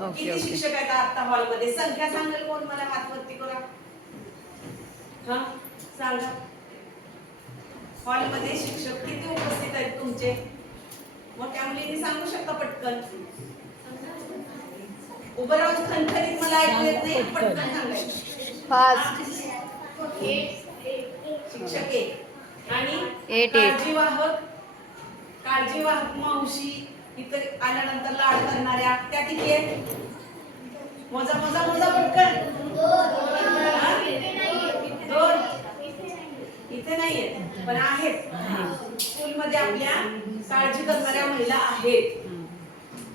किती शिक्षक आहेत आता हॉलमध्ये? संख्या सांगेल कोण मला? हात वरती करा. हा सांगा, हॉलमध्ये शिक्षक किती उपस्थित आहेत तुमचे? मोठ्या मुलींनी सांगू शकता पटकन? उभं राहून खणखणीत मला ऐकू येत नाही, पटकन सांगायचं. फास्ट. शिक्षक एक आणि काळजीवाहक मावशी इथं आल्यानंतर लाड करणाऱ्या त्या किती आहेत? मोजा मोजा मोजा पटकन. दोन. इथे नाहीये पण आहेत. स्कूलमध्ये आपल्या काळजी करणाऱ्या महिला आहेत.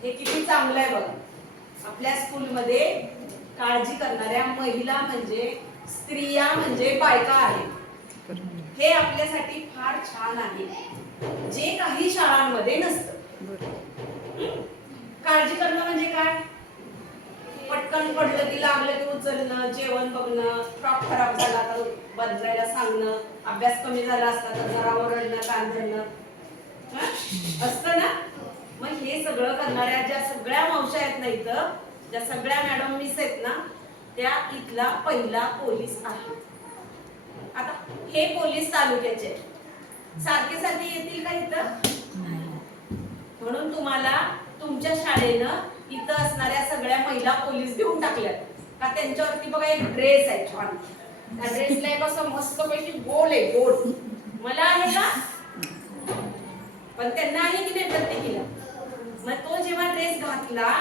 हे किती चांगलं आहे बघा. आपल्या स्कूलमध्ये काळजी करणाऱ्या महिला म्हणजे स्त्रिया म्हणजे बायका आहेत. हे आपल्यासाठी फार छान आहे, जे काही शाळांमध्ये नसतं. काळजी करणं म्हणजे काय? पटकन पडलं की लागलं की उचलणं, जेवण बघणं, फ्रॉक खराब झाला तर बदलायला सांगणं, अभ्यास कमी झाला असता तर जरा ओरडणं, कान धरणं असतं ना. मग हे सगळं करणाऱ्या ज्या सगळ्या मावश्या आहेत ना इथं, ज्या सगळ्या मॅडम मिस आहेत ना, त्या इथला पहिला पोलीस आहे. आता हे पोलीस तालुक्याचे सारखे सारखे येतील का इथं? म्हणून तुम्हाला तुमच्या शाळेनं इथं असणाऱ्या सगळ्या महिला पोलीस देऊन टाकल्यात का? त्यांच्यावरती बघा एक ड्रेस आहे छान. त्या ड्रेसला एक असं मस्तपैकी गोल आहे, गोल. मला आहे का? पण त्यांना आहे की नाही प्रत्येकीला? मग तो जेव्हा ड्रेस घातला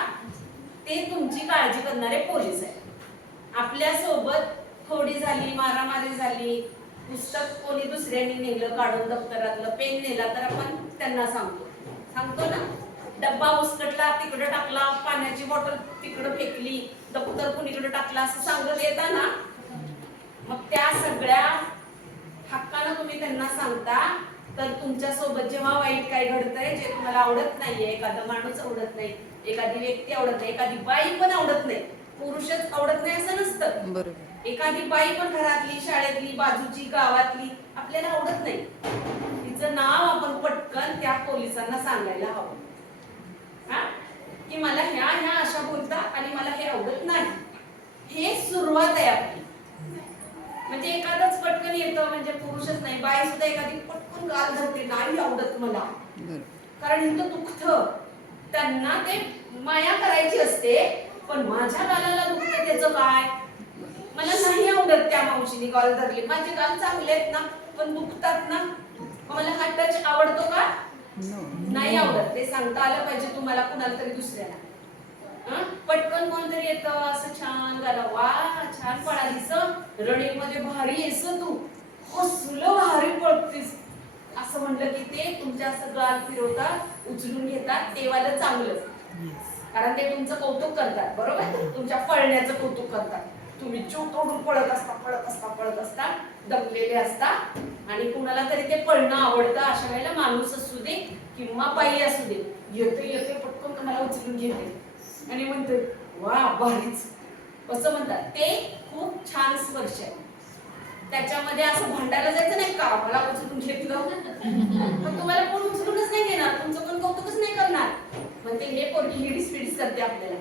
ते तुमची काळजी करणारे पोलीस आहे. आपल्या सोबत थोडी झाली, मारामारी झाली, पुस्तक कोणी दुसऱ्यांनी नेलं काढून दप्तरातलं, पेन नेला तर आपण त्यांना सांगतो ना. डब्बा उचकटला तिकडे टाकला, पाण्याची बॉटल तिकडे फेकली, दप्तर कुणीकडे टाकला असं सांगत येता ना. मग त्या सगळ्या हक्कानं तुम्ही त्यांना सांगता. तर तुमच्या सोबत जेव्हा वाईट काय घडतंय, जे तुम्हाला आवडत नाहीये, एखादा माणूस आवडत नाही, एखादी व्यक्ती आवडत नाही, एखादी बाई पण आवडत नाही, पुरुषच आवडत नाही असं नसतं. बरोबर. एखादी बाई पण घरातली, शाळेतली, बाजूची, गावातली आपल्याला आवडत नाही, तिचं नाव आपण पटकन त्या पोलिसांना सांगायला हवं की मला ह्या ह्या अशा बोलतात आणि मला हे आवडत नाही. हे सुरुवात आहे आपली. म्हणजे एखादंच पटकन येतं, म्हणजे पुरुषच नाही, बाई सुद्धा एखादी पटकन गाल धरते, नाही आवडत मला, कारण इथं दुखतं. त्यांना ते माया करायची असते, पण माझ्या गालाला दुखतं त्याचं काय? मला नाही आवडत त्या मावशीने गाल धरली, माझे गाल चांगले आहेत ना पण दुखतात ना. मला हा टच आवडतो का? नाही आवडत. ते सांगता आलं पाहिजे तुम्हाला, कुणाला तरी दुसऱ्याला. पटकन कोणतरी येतं असं छान गाला, वा छान पळालीस, रनिंग मध्ये भारी येस तू, कसलं भारी पळतीस असं म्हणलं की ते तुमच्या असं गाल फिरवतात, उचलून घेतात, ते वालं चांगलं. कारण ते तुमचं कौतुक करतात, बरोबर? तुमच्या पळण्याचं कौतुक करतात. तुम्ही जीव तोडून पळत असता, दमलेले असता आणि कुणाला तरी ते पळणं आवडतं. अशा वेळेला माणूस असू दे किंवा बाई असू दे, येते पटकन तुम्हाला उचलून घेते आणि म्हणते वा भारीच असं म्हणतात. ते खूप छान स्पर्श आहे. त्याच्यामध्ये असं भांडायला जायचं नाही का, मला उचलून घेतलं, पण तुम्हाला कोण उचलूनच नाही घेणार, तुमचं पण कौतुकच नाही करणार. म्हणते हे पोरगी हिडीस करते आपल्याला,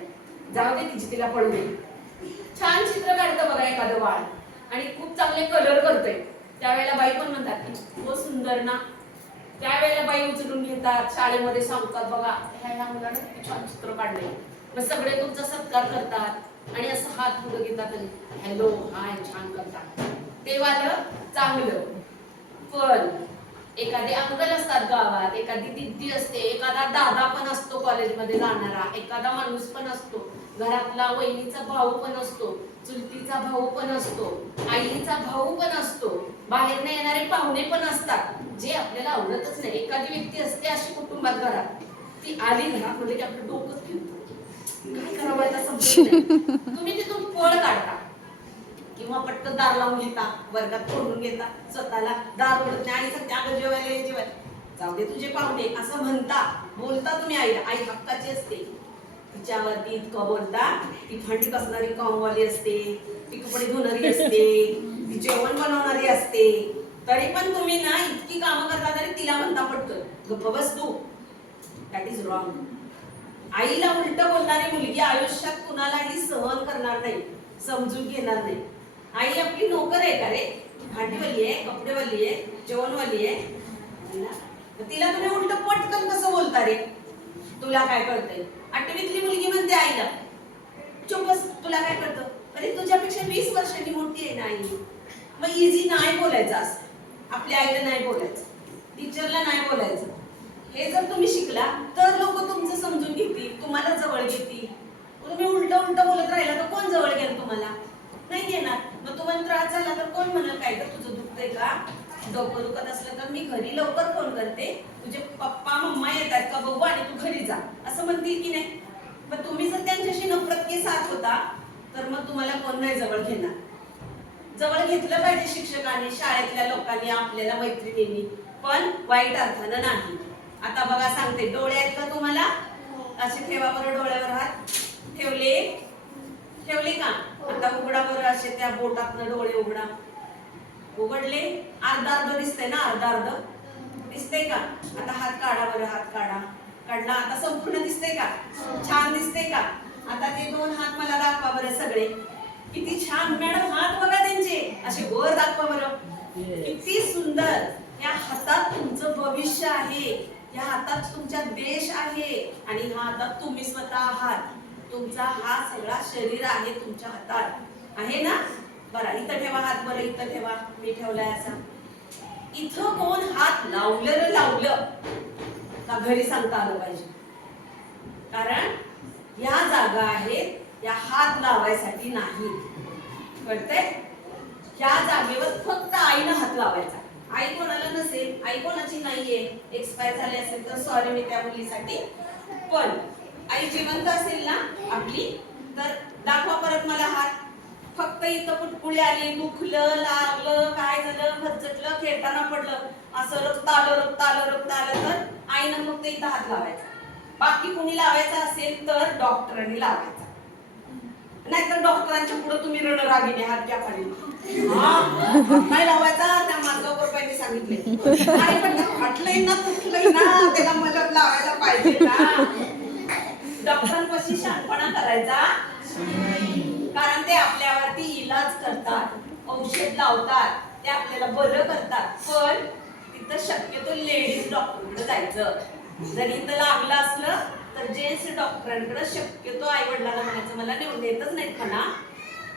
जाऊ दे तिची तिला पळू दे. छान चित्र काढतं बघा एखादं बाळ आणि खूप चांगले कलर करतोय, त्यावेळेला बाई पण म्हणतात हो सुंदर ना. त्यावेळेला बाई उचलून घेतात, शाळेमध्ये सांगतात बघा ह्या मुलाने किती छान चित्र काढले. मग सगळे तुमचा सत्कार करतात आणि असं हात पुढे घेतात आणि हॅलो हाय छान करतात. ते वालं चांगलं. पण एखादे अंकल असतात गावात, एखादी दिदी असते, एखादा दादा पण असतो कॉलेजमध्ये जाणारा, एखादा माणूस पण असतो, घरातला वहिनीचा भाऊ पण असतो, चुलतीचा भाऊ पण असतो, आईचा भाऊ पण असतो, बाहेर नाही येणारे पाहुणे पण असतात, जे आपल्याला आवडतच नाही. एखादी व्यक्ती असते अशी कुटुंबात घरात, ती आली घरात म्हणजे की आपलं डोकं फिरतं, काय करावं आता समजत नाही. तुम्ही तिथून पळ काढता किंवा पटकन दार लावून घेता, वर्गात तोडून घेता, स्वतःला दार उघडत नाही आणि सांगते जेवायला जाऊ दे तुझे पाहुणे असं बोलता तुम्ही आईला. आई हक्काची असते, तिच्यावरती इतकं बोलता. ती थंडी कसणारी कामवाली असते, ती कपडे धुणारी असते, ती जेवण बनवणारी असते, तरी पण तुम्ही ना इतकी कामं करता तरी तिला म्हणता पटकन गप्प बस तू. That is wrong. आईला उलट बोलणारी मुलगी आयुष्यात कुणालाही सहन करणार नाही, समजून घेणार नाही. आई आपली नोकर आहे का रे? भांडीवाली आहे, कपडेवाली आहे, जेवणवाली आहे. तिला तुम्ही उलट पटकन कसं बोलता रे? तुला काय कळतंय? 8वीतली मुलगी म्हणते आईला, चुप बस, तुला काय कळतं? अरे तुझ्यापेक्षा 20 वर्षांनी मोठी आहे ना आई. मग इझी नाही बोलायचं असं, आपल्या आईला नाही बोलायचं, टीचरला नाही बोलायचं. हे जर तुम्ही शिकला तर लोक तुमचं समजून घेतील, तुम्हाला जवळ घेतील. तुम्ही उलट उलट बोलत राहिला तर कोण जवळ घेणार तुम्हाला? नाही घेणार. मग तुम्हाला त्रास झाला तर कोण म्हणाल काय तर तुझं दुखतंय का? डोकं दुखत असलं तर मी घरी लवकर फोन करते, तुझे पप्पा मम्मा येतात का बघू आणि तू घरी जा, असं म्हणतील की नाही? पण तुम्ही जर त्यांच्याशी नफरत के साथ होता तर मग तुम्हाला कोण नाही जवळ घेणार. जवळ घेतलं पाहिजे शिक्षकांनी, शाळेतल्या लोकांनी, आपल्याला मैत्रिणींनी, पण वाईट अर्थानं नाही. आता बघा सांगते, डोळे आहेत का तुम्हाला? असे ठेवा बरं डोळ्यावर हात. ठेवले? ठेवले का? आता उघडा बरं असे त्या बोटातनं डोळे उघडा. उघडले? अर्ध अर्ध दिसतंय ना? अर्ध अर्ध दिसतंय का? आता हात काढा बरं, हात काढा. काढला? आता संपूर्ण दिसतंय का? छान दिसतंय का? आता ते 2 हात मला दाखवा बरं सगळे. किती छान मॅडम, हात बघा त्यांचे असे वर दाखवा बरं. किती सुंदर. या हातात तुमचं भविष्य आहे, या हातात तुमचा देश आहे आणि ह्या हातात तुम्ही स्वतः आहात. तुमचा हा सगळा शरीर आहे तुमच्या हातात, आहे ना? बरं, इथं ठेवा हात बरं, इथं ठेवा. मी ठेवलाय असा. इथं कोण हात लावलं का घरी सांगता आलं पाहिजे, कारण या जागा आहेत या हात लावायसाठी नाही. कळतंय? या जागेवर फक्त आईनं हात लावायचा. आई कोणाला नसेल, आई कोणाची नाहीये, एक्सपायर झाली असेल तर सॉरी मी त्या मुलीसाठी. पण आई जिवंत असेल ना आपली, तर दाखवा परत मला हात. फक्त इथं पुटकुळी आली, दुखलं, लागलं, काय झालं, खरचटलं, खेळताना पडलं, असं रक्त आलं तर आईनं फक्त इथं हात लावायचा. बाकी कोणी लावायचा असेल तर डॉक्टरांनी लावायचा. नाहीतर डॉक्टरांच्या पुढे तुम्ही रणरागिणी हात घ्या खाली. नाही लावायचा, त्या मार्गावर पाहिजे सांगितले. आणि पण ते फाटलंय ना, तुटलंय ना, त्याला मलम लावायला पाहिजे ना. डॉक्टरांपाशी शहाणपणा करायचा, कारण ते आपल्यावरती इलाज करतात, औषध लावतात, ते आपल्याला बरं करतात. पण तिथं शक्यतो लेडीज डॉक्टरकडे जायचं. जर इथं लागलं असलं तर जेंट्स डॉक्टरांकडे शक्यतो आई वडिलांना म्हणायचं मला नेऊन देतच नाहीत म्हणा,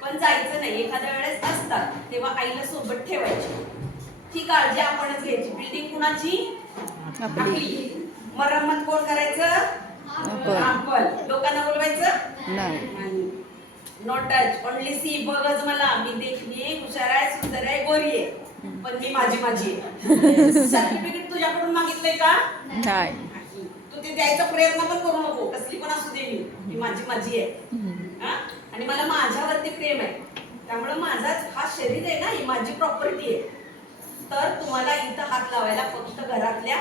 पण जायचं नाही. एखाद्या वेळेस असतात तेव्हा आईला सोबत ठेवायची. ही काळजी आपणच घ्यायची. बिल्डिंग कुणाची? आपली. मरम्मत कोण करायचं? आपण. लोकांना बोलवायचं नाही. Not touch, only see. बघच मला, मी देखणी आहे, हुशार आहे, सुंदर आहे, गोरी आहे, पण मी माझी सर्टिफिकेट तुझ्याकडून मागितलंय का? नाही. तू ते द्यायचा प्रयत्न पण करू नको, कसली पण असू दे, मी माझी आहे. आणि मला माझ्यावरती प्रेम आहे, त्यामुळे माझाच हा शरीर आहे ना, ही माझी प्रॉपर्टी आहे. तर तुम्हाला इथं हात लावायला फक्त घरातल्या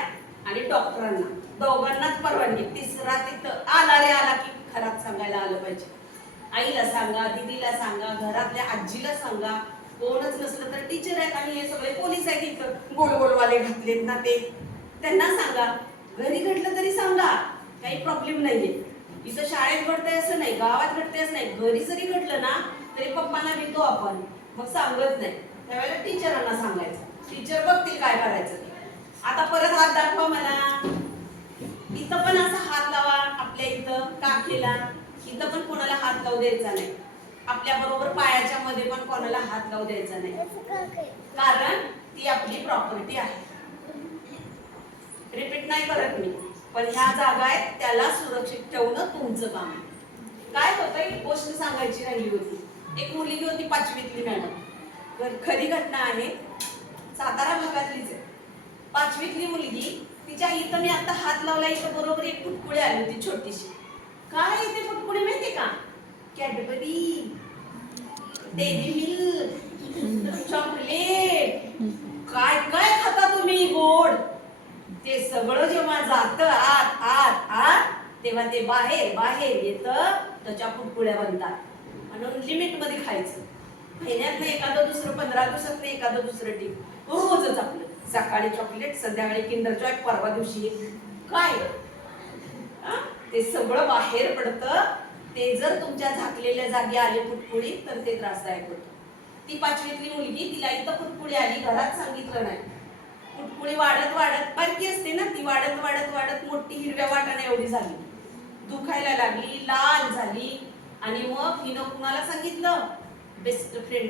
आणि डॉक्टरांना, दोघांनाच परवानगी. तिसरा तिथं आला रे आला की घरात सांगायला आलं पाहिजे. आईला सांगा, दीदीला सांगा, घरातल्या आजीला सांगा. कोणच नसलं तर टीचर आहेत आणि हे सगळे पोलीस आहेत इथं, गोलवाले घातलेत ना ते, त्यांना सांगा. घरी घडलं तरी सांगा, काही प्रॉब्लेम नाहीये. इथं शाळेत घडतंय असं नाही, गावात घडतंय असं नाही. घरी जरी घडलं ना तरी पप्पांना भेटतो आपण, मग सांगत नाही. त्यावेळेला टीचरांना सांगायचं, टीचर बघतील काय करायचं. आता परत हात दाखवा मला. इथं पण असा हात लावा, आपल्या इथं काखेला. इथं पण कोणाला हात लावू द्यायचा नाही. आपल्या बरोबर पायाच्या मध्ये पण कोणाला हात लावू द्यायचा नाही, कारण ती आपली प्रॉपर्टी आहे. रिपीट नाही करत मी, पण ह्या जागा आहेत त्याला सुरक्षित ठेवणं तुमचं काम आहे. काय होतं, एक गोष्ट सांगायची राहिली होती. एक मुलगी होती 5वीतली मॅडम, खरी घटना आहे, सातारा भागातलीच आहे. 5वीतली मुलगी, तिच्या इथं मी आता हात लावला, इथं बरोबर एक फुटकुळी आली होती छोटीशी. काय येते फुटकुळी माहिती का? कॅडबरी, डेअरी मिल्क, चॉकलेट, काय काय खाता तुम्ही गोड, ते सगळं जेव्हा जातं आत आत आत, तेव्हा ते बाहेर येतं, त्याच्या फुटकुळ्या बनतात. म्हणून लिमिट मध्ये खायचं. महिन्यात एखादं दुसरं, 15 दिवसात एखादं दुसरं टीप, रोजच आपलं. सकाळी चॉकलेट, संध्याकाळी किंडर जॉय, परवा दिवशी काय, ते सगळं बाहेर पडतं ते जर तुमच्या झाकलेल्या जागी आले पुटपुडी तर ते त्रासदायक होतं. ती 5वीतली मुलगी, तिला इथं पुटपुडी आली, घरात सांगितलं नाही. पुटपुडी वाढत वाढत, बारकी असते ना ती, वाढत वाढत वाढत मोठी हिरव्या वाटाणे एवढी झाली, दुखायला लागली, लाल झाली. आणि मग हिनं कुणाला सांगितलं? Best friend.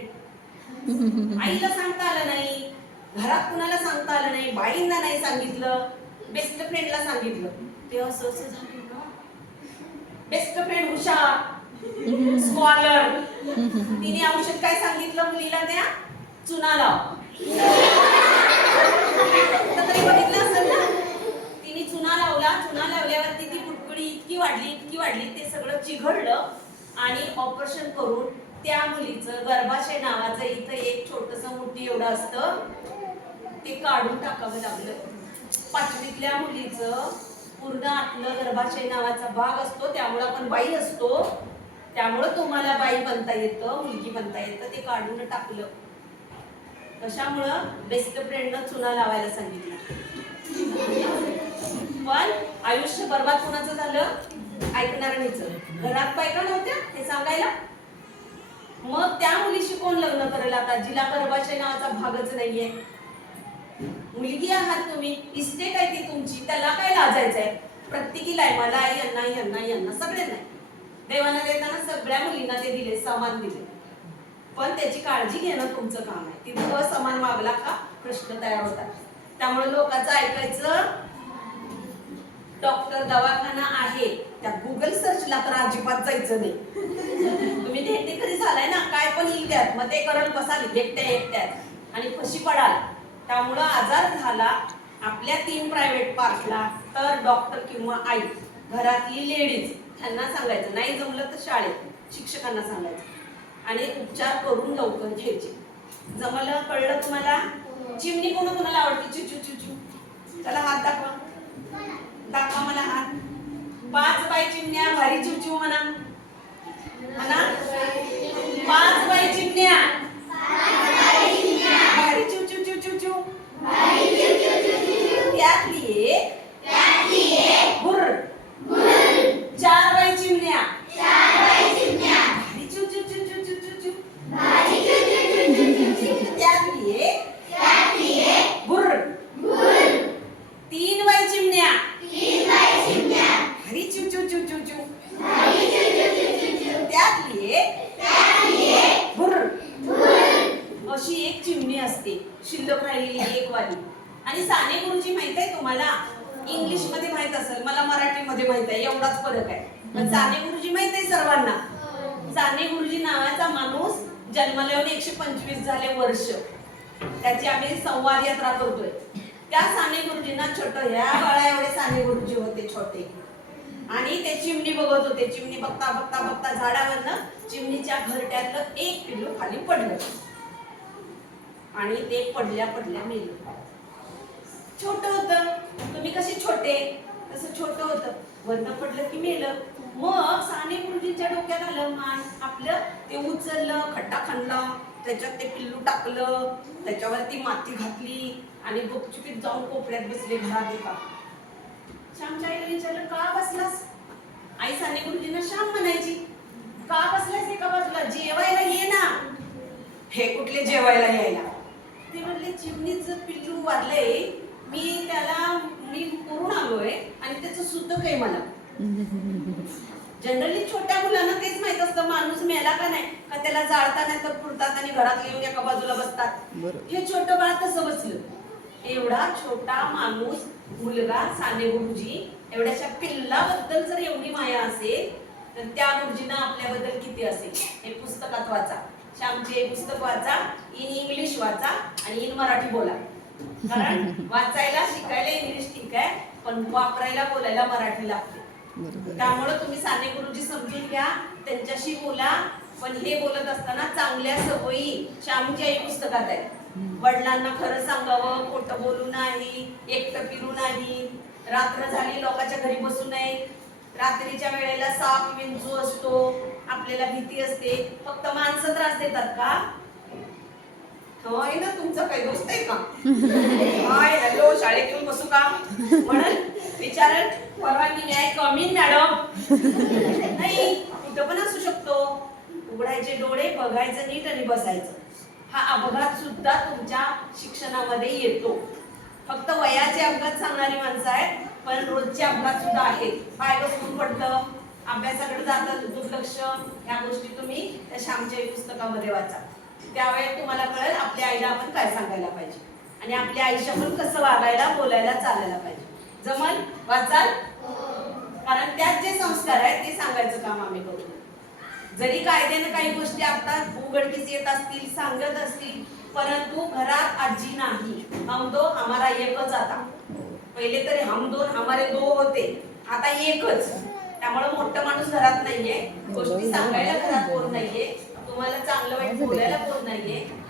आईला सांगता आलं नाही, घरात कुणाला सांगता आलं नाही, बाईंना नाही सांगितलं, बेस्ट फ्रेंडला सांगितलं. ते असं असं झालं ना. बेस्ट फ्रेंड हुशार, स्कॉलर. तिने औषध काय सांगितलं मुलीला? त्या चुना लाव. तरी बघितलं असेल ना, तिने चुना लावला. चुना लावल्यावरती ती पुटपुडी इतकी वाढली, ते सगळं चिघळलं आणि ऑपरेशन करून त्या मुलीचं गर्भाशय नावाचं इथं एक छोटंसं मुठी एवढं असतं ते काढून टाकावं लागलं. 5वीतल्या मुलीचं पूर्ण आतलं गर्भाशय नावाचा भाग असतो, त्यामुळे आपण बाई असतो, त्यामुळं तुम्हाला बाई बनता येतं, मुलगी बनता येतं, ते काढून टाकलं. कशामुळं? बेस्ट फ्रेंडनं चुना लावायला सांगितलं. पण आयुष्य बर्बाद कोणाचं झालं? ऐकणाऱ्यांचं. घरात बायका नव्हत्या हे सांगायला. मग त्या मुलीशी कोण लग्न करेल आता, जिला गर्भाशय नावाचा भागच नाहीये? मुलगी आहात तुम्ही, इस्टेट आहे ती तुमची, त्याला काय लाजायचंय? प्रत्येकीला आहे, मला आहे, यांना यांना यांना सगळ्यांना. देवाने देताना सगळ्या मुलींना ते दिले, समान दिले. पण त्याची काळजी घेणं तुमचं काम आहे. तिथं असमान वागला का प्रश्न तयार होतात. त्यामुळे लोकांचं ऐकायचं. डॉक्टर दवाखाना आहे, त्या गुगल सर्चला तर अजिबात जायचं नाही. तुम्ही नेहमी झालाय ना, काय पण येईल त्यात, मग ते करत बसाल एकट्यात आणि फशी पडाल. त्यामुळं आजार झाला आपल्या 3 प्रायव्हेट पार्टला तर डॉक्टर किंवा आई, घरातली लेडीज त्यांना सांगायचं, नाही जमलं तर शाळेत शिक्षकांना सांगायचं आणि उपचार करून लवकर घ्यायचे. जमलं? कळलं तुम्हाला? चिमणी कोणाला आवडते? चुचू चुचू. त्याला हात दाखवा, दाखवा मला हात. 5 बाई चिमण्या भारी चुचू म्हणा, म्हणा 5 बाई चिमण्या भारी चुचू चुचू चू. त्यातली एक बुर. 4 बाई चिमण्या भारी चुचू चुचू चुचू चू. त्यातली एक बुर. 3 बाई चिमण्या भारी चुचू चुचू चू. त्यातली एक बुर. अशी एक चिमणी असते, शिल्लक राहिलेली एक वाली. आणि साने गुरुजी माहित आहे तुम्हाला? इंग्लिश मध्ये माहित असेल, मला मराठीमध्ये माहित आहे, एवढाच फरक आहे. पण साने गुरुजी माहित आहे सर्वांना. साने गुरुजी नावाचा माणूस जन्माला येऊन 125 झाले वर्ष. त्याची आम्ही संवाद यात्रा करतोय. त्या साने गुरुजींना छोटं, ह्या बाळा एवढे साने गुरुजी होते छोटे, आणि ते चिमणी बघत होते. चिमणी बघता बघता बघता झाडावरनं चिमणीच्या घरट्यातलं एक पिल्लू खाली पडलं आणि ते पडल्या पडल्या मेलं. छोट होतं, तुम्ही कसे छोटे तसं छोट होतं, वरनं पडलं की मेलं. मग साने गुरुजींच्या डोक्यात आलं, मान आपलं ते उचललं, खड्डा खणला, त्याच्यात ते पिल्लू टाकलं, त्याच्यावरती माती घातली आणि गुपचुपीत जाऊन कोपऱ्यात बसले घरात. एका श्यामच्या आईला विचारलं, का बसलास? आई साने गुरुजींना श्याम म्हणायची. का बसलास एका बाजूला? जेवायला ये ना. हे कुठले जेवायला यायला? ते म्हणले, चिमणीचं पिल्लू वारलंय, मी करून आलोय आणि त्याचं सुतक आहे मला. जनरली छोट्या मुलांना तेच माहित असतं, माणूस मेला का नाही का त्याला जाळता नाही तर पुरतात आणि घरात येऊन एका बाजूला बसतात. हे छोटं बाळ तसं बसलं. एवढा छोटा माणूस, मुलगा साने गुरुजी, एवढ्याशा पिल्लाबद्दल जर एवढी माया असेल तर त्या गुरुजींना आपल्याबद्दल किती असेल? हे पुस्तकात वाचा, श्यामचे पुस्तक वाचा, इन इंग्लिश वाचा आणि इन मराठी बोला. कारण वाचायला शिकायला इंग्लिश ठीक आहे, पण वापरायला बोलायला मराठी लागते. त्यामुळे तुम्ही साने गुरुजी समजून घ्या, त्यांच्याशी बोला. पण हे बोलत असताना चांगल्या सवयी श्यामच्या आई पुस्तकात आहे. वडिलांना खरं सांगावं, खोटं बोलू नाही, एकटं फिरू नाही, रात्र झाली लोकांच्या घरी बसू नये, रात्रीच्या वेळेला साप विंचू असतो, आपल्याला भीती असते, फक्त माणसं त्रास देतात का? होय ना, तुमचं काही दोस्त आहे का? हाय हॅलो, शाळेत येऊन बसू का म्हणून विचारल, परवानगी न्याय कमी मॅडम? नाही, कुठं पण असू शकतो. उघडायचे डोळे, बघायचं नीट आणि बसायचं. हा अपघात सुद्धा तुमच्या शिक्षणामध्ये येतो. फक्त वयाचे अपघात सांगणारी माणसं आहेत, पण रोजचे अपघात सुद्धा आहेत. पाय घसरून पडतं, अभ्यासाकडे जातात दुर्लक्ष, ह्या गोष्टी तुम्ही त्या श्यामच्या पुस्तकामध्ये वाचा. त्यावेळेस तुम्हाला कळेल आपल्या आईला आपण काय सांगायला पाहिजे आणि आपल्या आईशी आपण कसं वागायला, बोलायला, चालायला पाहिजे. जमल? वाचाल? कारण त्यात जे संस्कार आहेत ते सांगायचं काम आम्ही करू. जरी कायद्याने काही गोष्टी आता उघडकीस येत असतील, सांगत असतील, परंतु घरात आजी नाही. हम दो हमारा एकच. आता पहिले तरी हम दोन हमारे दो होते, आता एकच. त्यामुळे मोठं माणूस घरात नाहीये, गोष्टी सांगायला घरात कोण नाहीये, तुम्हाला चांगलं वाईट बोलायला कोण नाहीये.